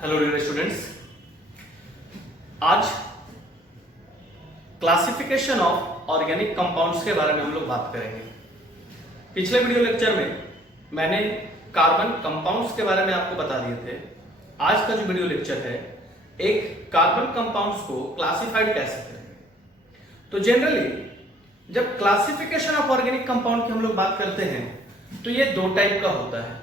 Hello dear students, आज classification of organic compounds के बारे में हम लोग बात करेंगे। पिछले वीडियो लेक्चर में मैंने कार्बन कंपाउंड्स के बारे में आपको बता दिए थे। आज का जो वीडियो लेक्चर है एक कार्बन कंपाउंड्स को क्लासिफाइड कैसे करें। तो जनरली जब क्लासिफिकेशन ऑफ ऑर्गेनिक कंपाउंड की हम लोग बात करते हैं तो ये दो टाइप का होता है।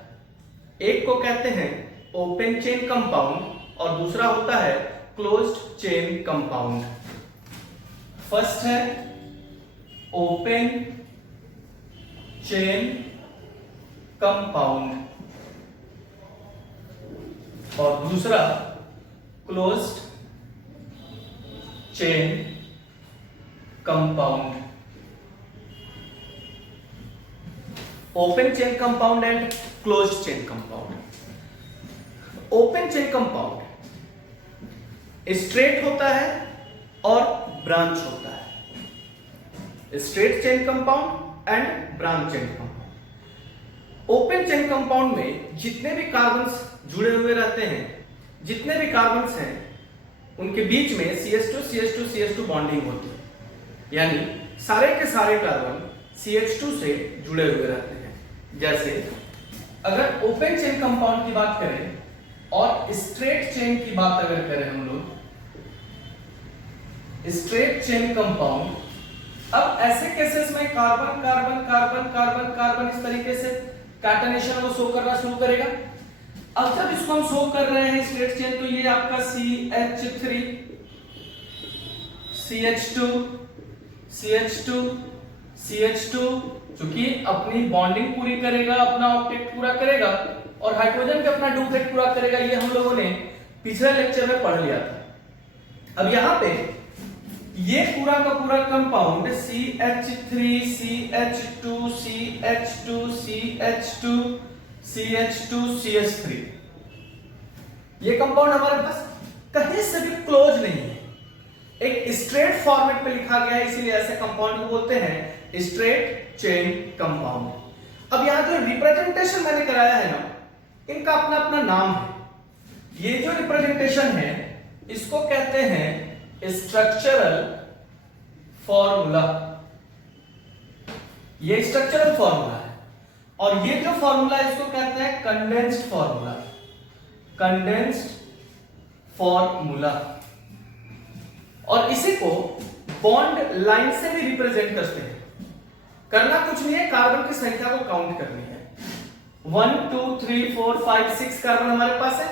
एक को कहते हैं ओपन चेन कंपाउंड और दूसरा होता है क्लोज्ड चेन कंपाउंड। फर्स्ट है ओपन चेन कंपाउंड और दूसरा closed chain compound. Open chain compound and closed chain compound. Open chain compound straight होता है और ब्रांच होता है। Straight chain compound and branch chain compound. Open chain compound में जितने भी कार्बन्स जुड़े हुए रहते हैं, जितने भी कार्बन्स हैं उनके बीच में CH2 बॉन्डिंग होती है, यानी सारे के सारे कार्बन CH2 से जुड़े हुए रहते हैं। जैसे अगर ओपन चेन कंपाउंड की बात करें और स्ट्रेट चेन की बात अगर करें हम लोग, स्ट्रेट चेन कंपाउंड, अब ऐसे केसेस में carbon carbon carbon carbon carbon इस तरीके से कैटनेशन वो शो करना शुरू करेगा। अब जब इसको हम शो कर रहे हैं स्ट्रेट चेन, तो ये आपका CH3 CH2 CH2 CH2 चूंकि अपनी बॉन्डिंग पूरी करेगा, अपना ऑक्टेट पूरा करेगा और हाइड्रोजन भी अपना डुप्लेट पूरा करेगा। ये हम लोगों ने पिछले लेक्चर में पढ़ लिया था। अब यहां पे ये पूरा का पूरा compound CH3 CH2 CH2 CH2 CH2 CH3, ये कंपाउंड हमारे पास कहीं से भी क्लोज नहीं है, एक स्ट्रेट फॉर्मेट पे लिखा गया है, इसीलिए ऐसे कंपाउंड को बोलते हैं स्ट्रेट चेन कंपाउंड। अब यहां जो रिप्रेजेंटेशन मैंने कराया है ना, इनका अपना अपना नाम है। ये जो रिप्रेजेंटेशन है इसको कहते हैं स्ट्रक्चरल फॉर्मूला। ये स्ट्रक्चरल फॉर्मूला है और ये जो फॉर्मूला है इसको कहते हैं कंडेंस्ड फॉर्मूला। कंडेंस्ड फॉर्मूला, और इसी को बॉन्ड लाइन से भी रिप्रेजेंट करते हैं। करना कुछ नहीं है, कार्बन की संख्या को काउंट करनी है। 1 2 3 4 5 6 कार्बन हमारे पास है।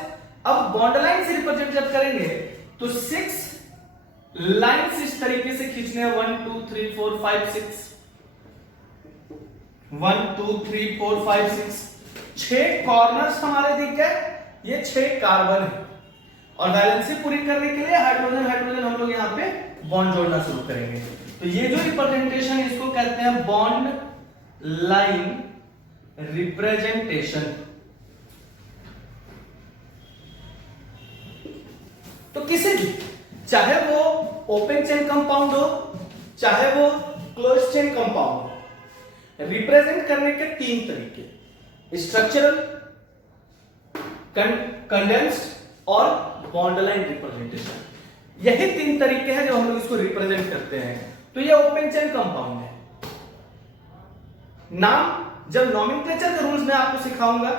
अब बॉन्ड लाइन से रिप्रेजेंट जब करेंगे तो 6 लाइंस इस तरीके से खींचने हैं। 1 2 3 4 5 6 1 2 3 4 5 6 6 कॉर्नर्स हमारे दिख गए। ये 6 कार्बन है और वैलेंसी पूरी करने के लिए हाइड्रोजन हाइड्रोजन हम लोग यहां पे बॉन्ड जोड़ना शुरू करेंगे। तो ये जो रिप्रेजेंटेशन है इसको कहते हैं बॉन्ड लाइन रिप्रेजेंटेशन। तो किसी भी, चाहे वो ओपन चेन कंपाउंड हो चाहे वो क्लोज्ड चेन कंपाउंड हो, रिप्रेजेंट करने के 3 तरीके, स्ट्रक्चरल, कंडेंस्ड और बॉन्ड लाइन रिप्रेजेंटेशन। यही 3 तरीके हैं जो हम लोग इसको रिप्रेजेंट करते हैं। तो ये ओपन चेन कंपाउंड है। नाम जब नॉमेनक्लेचर के रूल्स में आपको सिखाऊंगा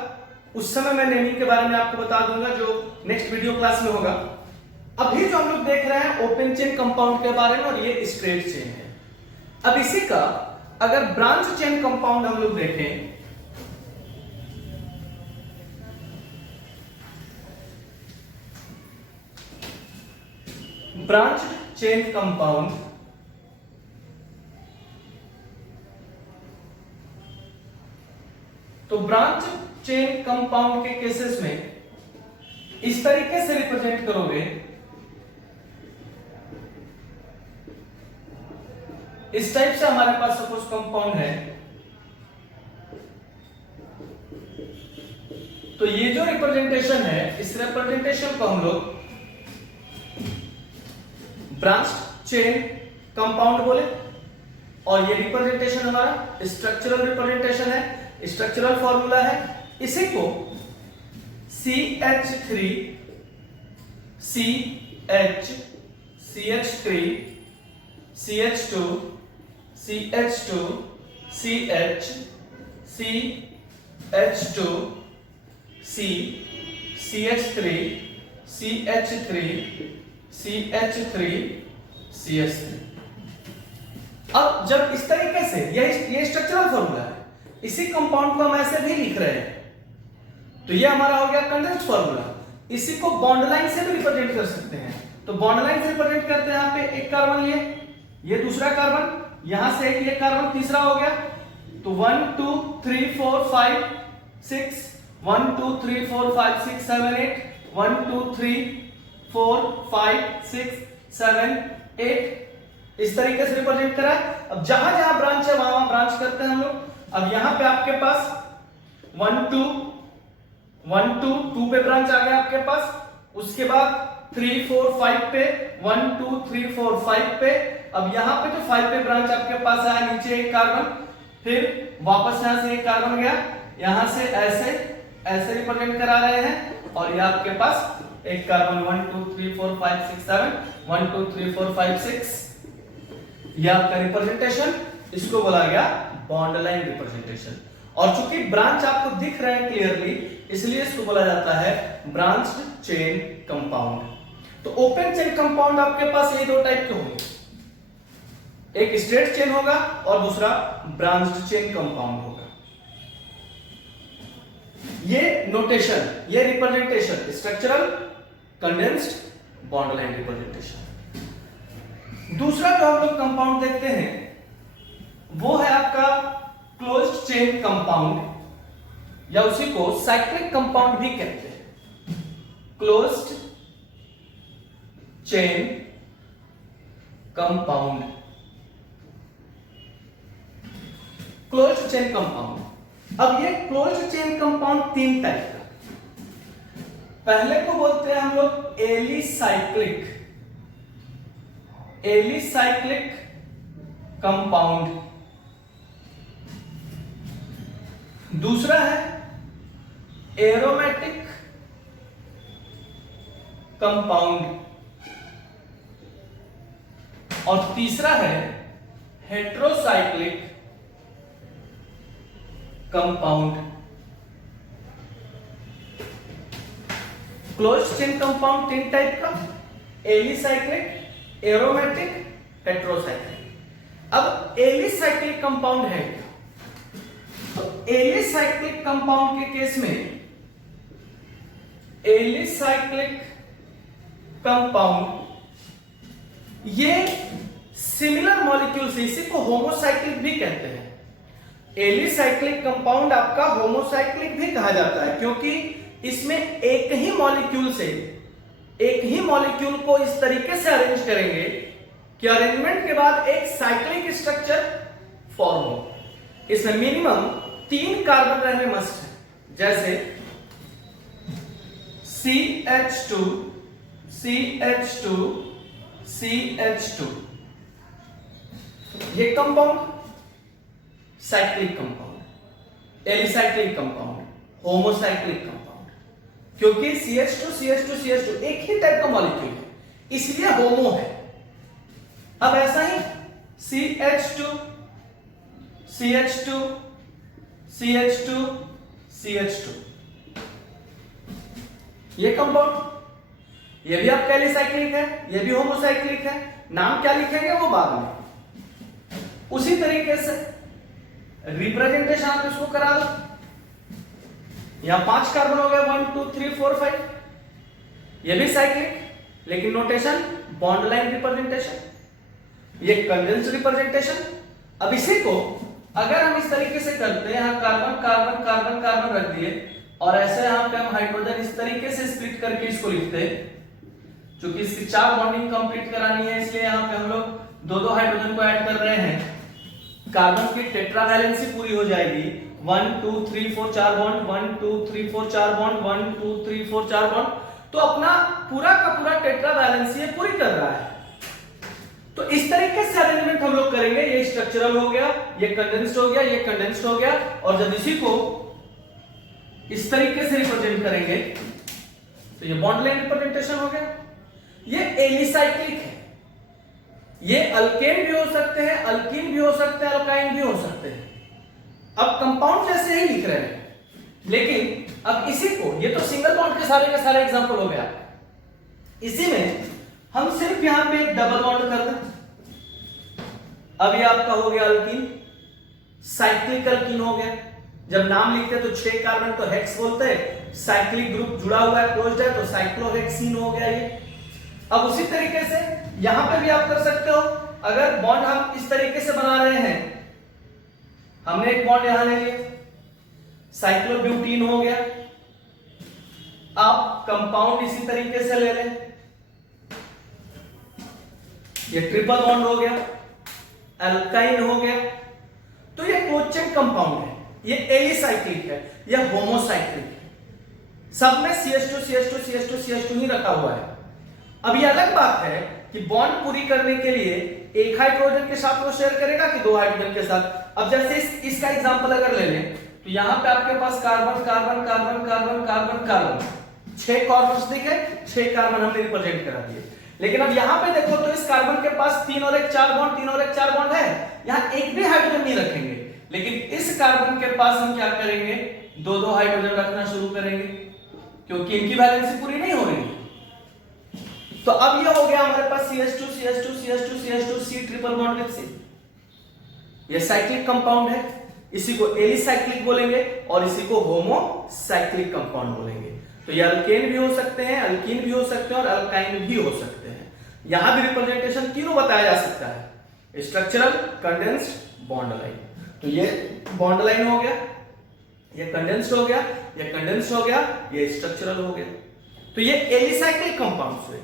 उस समय मैं नेमिंग के बारे में आपको बता दूंगा, जो नेक्स्ट वीडियो क्लास में होगा। अभी जो हम लोग देख रहे हैं ओपन चेन कंपाउंड के बारे में, और ये स्ट्रेट चेन है। अब इसी का अगर ब्रांच चेन कंपाउंड हम लोग देखें, ब्रांच चेन कंपाउंड, तो ब्रांच चेन कंपाउंड के केसेस में इस तरीके से रिप्रेजेंट करोगे। इस टाइप से हमारे पास सपोज कंपाउंड है, तो ये जो रिप्रेजेंटेशन है इस रिप्रेजेंटेशन को हम लोग ब्रांच चेन कंपाउंड बोले, और ये रिप्रेजेंटेशन हमारा स्ट्रक्चरल रिप्रेजेंटेशन है, स्ट्रक्चरल फॉर्मूला है। इसी को CH3 CH, CH3, CH2, CH2, CH, CH2, C, CH3, CH3, CH3, CH3। अब जब इस तरीके से ये स्ट्रक्चरल फॉर्मूला है, इसी कंपाउंड को हम ऐसे भी लिख रहे हैं, तो ये हमारा हो गया कंडेंस्ड फॉर्मूला। इसी को बॉन्ड लाइन से भी रिप्रेजेंट कर सकते हैं, तो बॉन्ड लाइन से रिप्रेजेंट करते हैं। यहाँ पे एक कार्बन ये दूसरा कार्बन, यहां से ये कार्बन तीसरा हो गया, तो 1 2 3 4 5 6 1 2 3 4 5 6 7 8 1 2 3 4 5 6 7 8 इस तरीके से रिप्रेजेंट करा। अब जहां जहां ब्रांच है वहां ब्रांच करते हैं हम लोग। अब यहां पे आपके पास 1 2 2 पे ब्रांच आ गया आपके पास, उसके बाद 3 4 5 पे 1 2 3 4 5 पे। अब यहां पे जो 5 पे ब्रांच आपके पास आया, नीचे एक कार्बन, फिर वापस यहां से एक कार्बन गया, यहां से ऐसे रिप्रेजेंट करा रहे हैं, और ये आपके पास एक कार्बन 1 2 3 4 5 6 7 1 2 3 4 5 6, ये आपका रिप्रेजेंटेशन, इसको बोला गया बॉन्ड लाइन रिप्रेजेंटेशन। और चूंकि ब्रांच आपको दिख रहे हैं क्लियरली, इसलिए इसको बोला जाता है ब्रांच्ड चेन कंपाउंड। तो ओपन चेन कंपाउंड आपके पास ये दो टाइप के होंगे, एक स्ट्रेट चेन होगा और दूसरा ब्रांच्ड चेन कंपाउंड होगा। ये नोटेशन, ये representation, structural, condensed, bond line representation. दूसरा जो हम लोग कंपाउंड देखते हैं वो है आपका क्लोज्ड चेन कंपाउंड, या उसी को साइक्लिक कंपाउंड भी कहते हैं। Closed chain compound, closed chain compound. अब ये क्लोज्ड चेन कंपाउंड तीन टाइप का, पहले को बोलते हैं हम लोग एलिसाइक्लिक कंपाउंड, दूसरा है एरोमेटिक कंपाउंड, और तीसरा है heterocyclic compound. Closed chain compound तीन टाइप का, एलिसाइक्लिक, एरोमेटिक, हेट्रोसाइक्लिक। अब एलिसाइक्लिक कंपाउंड है, तो एलिसाइक्लिक कंपाउंड के केस में एलिसाइक्लिक कंपाउंड ये सिमिलर मॉलिक्यूल से, इसी को होमोसाइक्लिक भी कहते हैं। एलिसाइक्लिक कंपाउंड आपका होमोसाइक्लिक भी कहा जाता है, क्योंकि इसमें एक ही मॉलिक्यूल को इस तरीके से अरेंज करेंगे कि अरेंजमेंट के बाद एक साइक्लिक स्ट्रक्चर फॉर्म हो। इसमें मिनिमम 3 कार्बन रहने मस्ट है, जैसे CH2 CH2 CH2, ये compound cyclic compound, alicyclic compound, homocyclic compound, क्योंकि CH2 CH2 CH2 एक ही टाइप का मॉलिक्यूल है, इसलिए होमो है। अब ऐसा ही CH2 CH2 CH2 CH2, ये कंपाउंड, ये भी आपका एलिसाइक्लिक है, ये भी होमोसाइक्लिक है। नाम क्या लिखेंगे वो बाद में। उसी तरीके से रिप्रेजेंटेशन आप इसको करा दो, यहां 5 कार्बन हो गए, 1 2 3 4 5, ये भी साइक्लिक, लेकिन नोटेशन बॉन्ड लाइन रिप्रेजेंटेशन, ये कंडेंस्ड रिप्रेजेंटेशन। अब इसी को अगर हम इस तरीके से करते हैं, यहां कार्बन कार्बन कार्बन कार्बन रख दिए, और ऐसे यहां पे हम हाइड्रोजन इस तरीके से स्प्लिट करके इसको लिखते हैं, क्योंकि इसकी 4 बॉन्डिंग कंप्लीट करानी है, इसलिए यहां पे हम लोग 2-2 हाइड्रोजन को ऐड कर रहे हैं। कार्बन की टेट्रा वैलेंसी पूरी हो जाएगी, 1 2 3 4 4 बॉन्ड, 1 2 3 4 4 बॉन्ड, 1 2 3 4 4 बॉन्ड, तो अपना पूरा का पूरा टेट्रा वैलेंसी ये पूरी कर रहा है। तो इस तरीके से अरेंजमेंट हम लोग करेंगे, ये स्ट्रक्चरल हो गया, ये कंडेंस्ड हो गया, ये कंडेंस्ड हो गया, और जब इसी को इस तरीके से रिप्रेजेंट करेंगे तो ये बॉन्ड लाइन रिप्रेजेंटेशन हो गया। ये एलिसाइक्लिक है। ये अल्केन भी हो सकते हैं, अल्कीन भी हो सकते हैं, अल्काइन भी हो सकते हैं। अब कंपाउंड जैसे ही लिख रहे हैं, लेकिन अब इसी को, ये तो सिंगल बॉन्ड के सारे एग्जांपल हो गया, इसी में हम सिर्फ यहां पे एक डबल बॉन्ड कर दें। अब ये आपका हो गया अल्कीन, साइक्लिक अल्कीन हो गया। जब नाम लिखते हैं तो 6 कार्बन तो हेक्स बोलते हैं, साइक्लिक ग्रुप जुड़ा हुआ है, क्लोज्ड है, तो साइक्लोहेक्सीन हो गया ये। अब उसी तरीके से यहां पे भी आप कर सकते हो। अगर बॉन्ड हम इस तरीके से बना रहे हैं, हमने एक बॉन्ड यहां ले लिया, साइक्लोब्यूटीन हो गया। आप कंपाउंड इसी तरीके से ले लें, ये ट्रिपल बॉन्ड हो गया, अल्काइन हो गया। तो ये क्लोज चेन कंपाउंड है, ये एलिसाइक्लिक है, यह होमोसाइक्लिक है। सब में CH2 CH2 CH2 CH2 ही रखा हुआ है। अब ये अलग बात है कि बॉन्ड पूरी करने के लिए एक हाइड्रोजन के साथ वो शेयर करेगा कि 2 हाइड्रोजन के साथ। अब जैसे इसका एग्जांपल अगर ले लें तो यहां पे आपके पास carbon carbon carbon carbon carbon carbon 6 corners दिखे, 6 कार्बन हमने रिप्रेजेंट करा दिए। लेकिन अब यहां पे देखो तो इस कार्बन के पास 3 और 1 4 बॉन्ड, 3 और 1 4 बॉन्ड है, यहां एक भी हाइड्रोजन नहीं रखेंगे। लेकिन इस कार्बन के पास हम क्या करेंगे, 2-2 हाइड्रोजन रखना शुरू करेंगे, क्योंकि इनकी वैलेंसी पूरी नहीं हो रही। तो अब ये हो गया हमारे पास CH2 CH2 CH2 CH2 C triple bond with C। ये साइक्लिक कंपाउंड है, इसी को एलिसाइक्लिक बोलेंगे और इसी को होमोसाइक्लिक कंपाउंड बोलेंगे। तो ये अल्केन भी हो सकते हैं, अल्कीन भी हो सकते हैं और अल्काइन भी हो सकते हैं। यहां भी रिप्रेजेंटेशन तीनों बताया जा सकता है, स्ट्रक्चरल, कंडेंस्ड, बॉन्ड लाइन। तो ये बॉन्ड लाइन हो गया, ये कंडेंस्ड हो गया, ये कंडेंस्ड हो गया, ये स्ट्रक्चरल हो गया। तो ये एलिसाइक्लिक कंपाउंड्स हुए।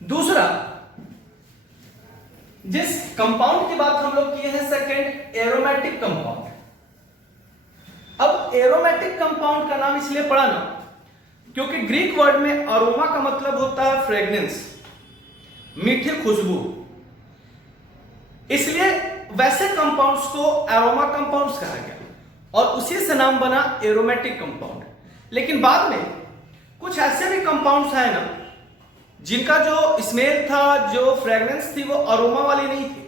दूसरा, जिस कंपाउंड की बात हम लोग किए हैं सेकंड, एरोमेटिक कंपाउंड। अब एरोमेटिक कंपाउंड का नाम इसलिए पड़ा ना क्योंकि ग्रीक वर्ड में अरोमा का मतलब होता है फ्रेग्रेंस, मीठी खुशबू। इसलिए वैसे कंपाउंड्स को एरोमा कंपाउंड्स कहा गया और उसी से नाम बना एरोमेटिक कंपाउंड। लेकिन बाद में कुछ ऐसे भी कंपाउंड्स आए ना जिनका जो स्मेल था, जो फ्रेग्रेंस थी, वो अरोमा वाली नहीं थी,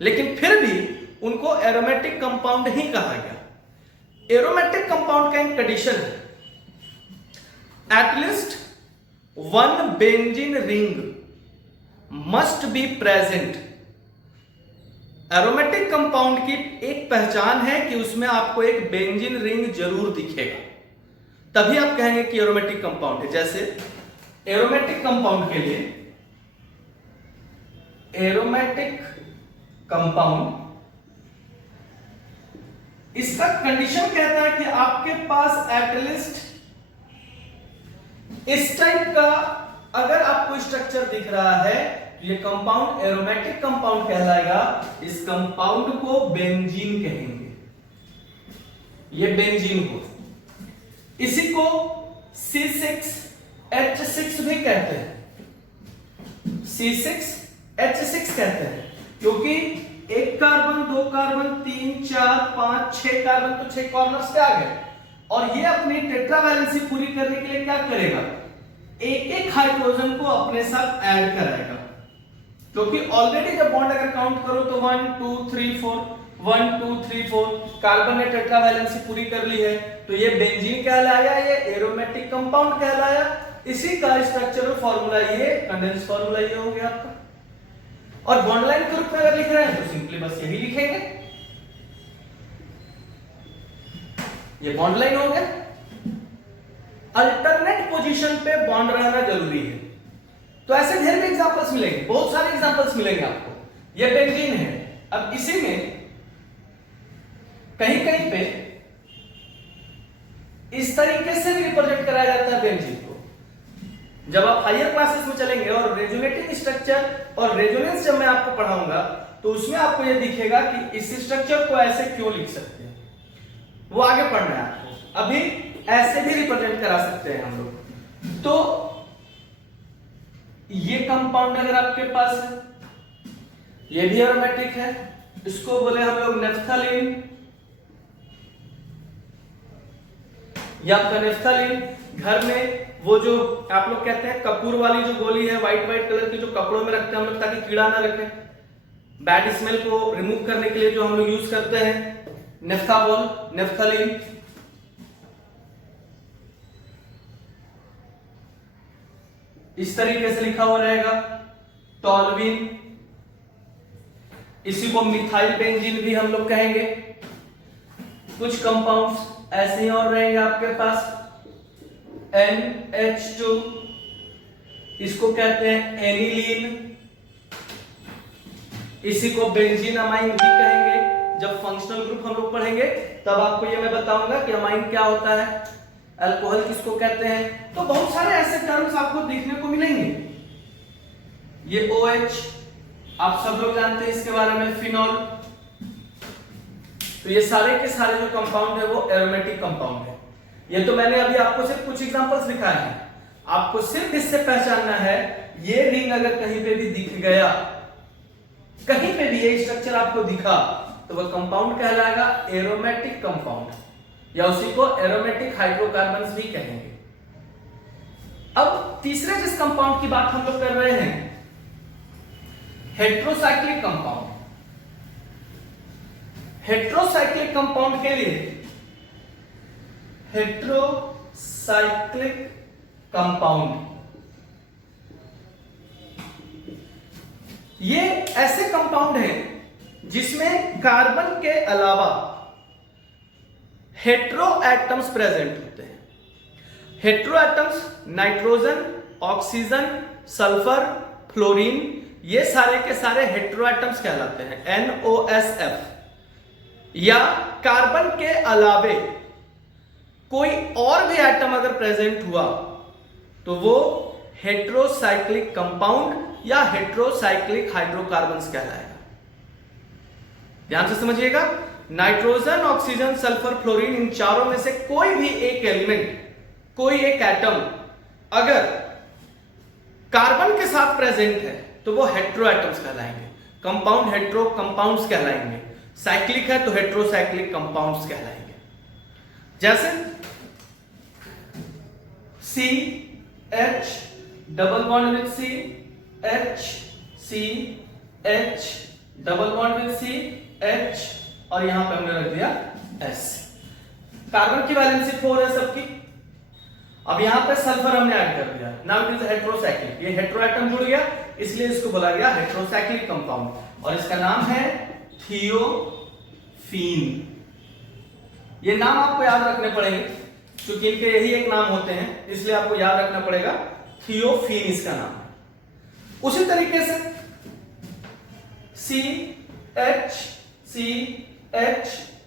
लेकिन फिर भी उनको एरोमेटिक कंपाउंड ही कहा गया। एरोमेटिक कंपाउंड का एक कंडीशन है, at least 1 benzene ring must be present. Aromatic compound की एक पहचान है कि उसमें आपको एक बेंजीन रिंग जरूर दिखेगा, तभी आप कहेंगे कि एरोमेटिक कंपाउंड है। जैसे एरोमेटिक कंपाउंड के लिए, एरोमेटिक कंपाउंड इसका कंडीशन कहता है कि आपके पास एटलीस्ट इस टाइप का अगर आपको स्ट्रक्चर दिख रहा है तो ये कंपाउंड एरोमेटिक कंपाउंड कहलाएगा। इस कंपाउंड को बेंजीन कहेंगे, ये बेंजीन को। इसी को C6H6 भी कहते हैं, C6H6 कहते हैं, क्योंकि 1 कार्बन 2 कार्बन 3 4 5 6 कार्बन तो 6 कॉर्नर्स पे आ गए। और ये अपनी टेट्रा वैलेंसी पूरी करने के लिए क्या करेगा, एक एक हाइड्रोजन को अपने साथ ऐड कराएगा, क्योंकि ऑलरेडी जब बॉन्ड अगर काउंट करो तो 1 2 3 4 1 2 3 4 कार्बन ने टेट्रा वैलेंसी पूरी कर ली है, तो ये बेंजीन कहलाया, ये एरोमेटिक कंपाउंड कहलाया। इसी का स्ट्रक्चरल फार्मूला ये, कंडेंस फार्मूला ये हो गया आपका। और बॉन्ड लाइन के रूप में अगर लिख रहे हैं तो सिंपली बस यही लिखेंगे, ये बॉन्ड लाइन हो गया। अल्टरनेट पोजीशन पे बॉन्ड रहना जरूरी है। तो ऐसे ढेर भी एग्जांपल्स मिलेंगे, बहुत सारे एग्जांपल्स मिलेंगे आपको। ये बेंजीन है, अब इसी में कहीं कहीं पे इस तरीके से भी रिप्रेजेंट कराया जाता है बेंजीन को। जब आप हायर क्लासेस में चलेंगे और रेजोनेटिंग स्ट्रक्चर और रेजोनेंस जब मैं आपको पढ़ाऊंगा तो उसमें आपको यह दिखेगा कि इस स्ट्रक्चर को ऐसे क्यों लिख सकते हैं, वो आगे पढ़ना है आपको। अभी ऐसे भी रिप्रेजेंट करा सकते हैं हम लोग। तो ये कंपाउंड अगर आपके पास है, ये भी एरोमेटिक है, इसको बोले हम लोग नेफ्थलीन। ये आपका नेफ्थलीन। घर में वो जो आप लोग कहते हैं कपूर वाली जो गोली है, व्हाइट कलर की, जो कपड़ों में रखते हैं हम लोग ताकि कीड़ा ना रखे, बैड स्मेल को रिमूव करने के लिए जो हम लोग यूज करते हैं, नेफ्थाबॉल, नेफ्थलीन। इस तरीके से लिखा हुआ रहेगा। टॉल्विन, इसी को मिथाइल बेंजीन भी हम लोग कहेंगे। कुछ कंपाउंड्स ऐसे ही और रहेंगे आपके पास। NH2, इसको कहते हैं एनिलीन, इसी को बेंजीन अमाइन भी कहेंगे। जब फंक्शनल ग्रुप हम लोग पढ़ेंगे तब आपको ये मैं बताऊंगा कि अमाइन क्या होता है, अल्कोहल किसको कहते हैं। तो बहुत सारे ऐसे टर्म्स आपको देखने को मिलेंगे। ये OH आप सब लोग जानते हैं इसके बारे में, फिनॉल। तो ये सारे के सारे जो कंपाउंड है वो एरोमेटिक कंपाउंड है। ये तो मैंने अभी आपको सिर्फ कुछ एग्जांपल्स दिखाए हैं। आपको सिर्फ इससे पहचानना है, ये रिंग अगर कहीं पे भी दिख गया, कहीं पे भी ये स्ट्रक्चर आपको दिखा, तो वह कंपाउंड कहलाएगा एरोमेटिक कंपाउंड, या उसी को एरोमेटिक हाइड्रोकार्बन्स भी कहेंगे। अब तीसरे जिस कंपाउंड की बात हम लोग कर रहे हैं, हेट्रोसाइक्लिक कंपाउंड। हेट्रोसाइक्लिक कंपाउंड के लिए हेट्रोसाइक्लिक कंपाउंड, ये ऐसे कंपाउंड हैं जिसमें कार्बन के अलावा हेट्रो एटम्स प्रेजेंट होते हैं। Hetero atoms nitrogen, oxygen, sulphur, fluorine, ये सारे के सारे हेट्रो एटम्स कहलाते हैं, NOSF। या कार्बन के अलावे कोई और भी एटम अगर प्रेजेंट हुआ तो वो हेट्रोसाइक्लिक कंपाउंड या हेट्रोसाइक्लिक हाइड्रोकार्बन्स कहलाएगा। ध्यान से समझिएगा, नाइट्रोजन, ऑक्सीजन, सल्फर, फ्लोरीन, इन चारों में से कोई भी एक एलिमेंट, कोई एक एटम अगर कार्बन के साथ प्रेजेंट है तो वो हेट्रो एटम्स कहलाएंगे, कंपाउंड हेट्रो कंपाउंड्स कहलाएंगे। साइक्लिक है तो हेट्रोसाइक्लिक कंपाउंड्स कहलाएंगे। जैसे CH double bond with C, H, C, H double bond with C, H, और यहां पे हमने रख दिया S। कार्बन की वैलेंसी 4 है सबकी। अब यहां पे सल्फर हमने ऐड कर दिया, नाउ इट इज हेट्रोसाइक्लिक। ये हेट्रो एटम जुड़ गया, इसलिए इसको बोला गया हेट्रोसाइक्लिक कंपाउंड, और इसका नाम है थियोफीन। ये नाम आपको याद रखने पड़ेंगे क्योंकि इनके यही एक नाम होते हैं, इसलिए आपको याद रखना पड़ेगा, थियोफीन इसका नाम है। उसी तरीके से CH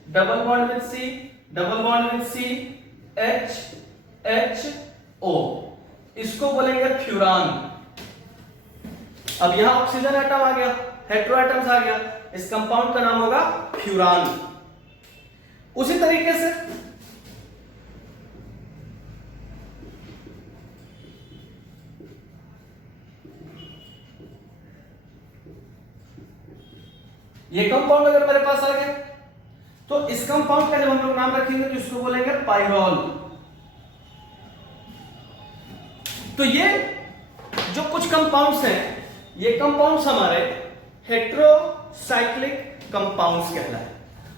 double bond with C, double bond with C, HO, इसको बोलेंगे फ्यूरान। अब यहां ऑक्सीजन एटम आ गया, हेट्रो एटम्स आ गया, इस कंपाउंड का नाम होगा फ्यूरान। उसी तरीके से ये कंपाउंड अगर मेरे पास आ गया तो इस कंपाउंड का जब हम लोग नाम रखेंगे तो इसको बोलेंगे पाइरोल। तो ये जो कुछ कंपाउंड्स हैं, ये कंपाउंड्स हमारे हेट्रोसाइक्लिक कंपाउंड्स कहलाए।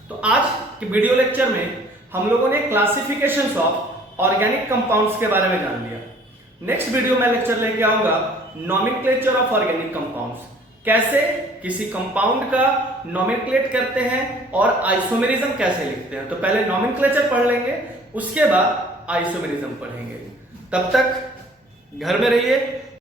तो आज के वीडियो लेक्चर में हम लोगों ने क्लासिफिकेशंस ऑफ ऑर्गेनिक कंपाउंड्स के बारे में जान लिया। नेक्स्ट वीडियो में लेक्चर लेके आऊंगा नॉमेनक्लेचर ऑफ ऑर्गेनिक कंपाउंड्स, कैसे किसी कंपाउंड का नॉमेनक्लेट करते हैं और आइसोमेरिज्म कैसे लिखते हैं। तो पहले नॉमेनक्लेचर पढ़ लेंगे, उसके बाद आइसोमेरिज्म पढ़ेंगे। तब तक घर में रहिए,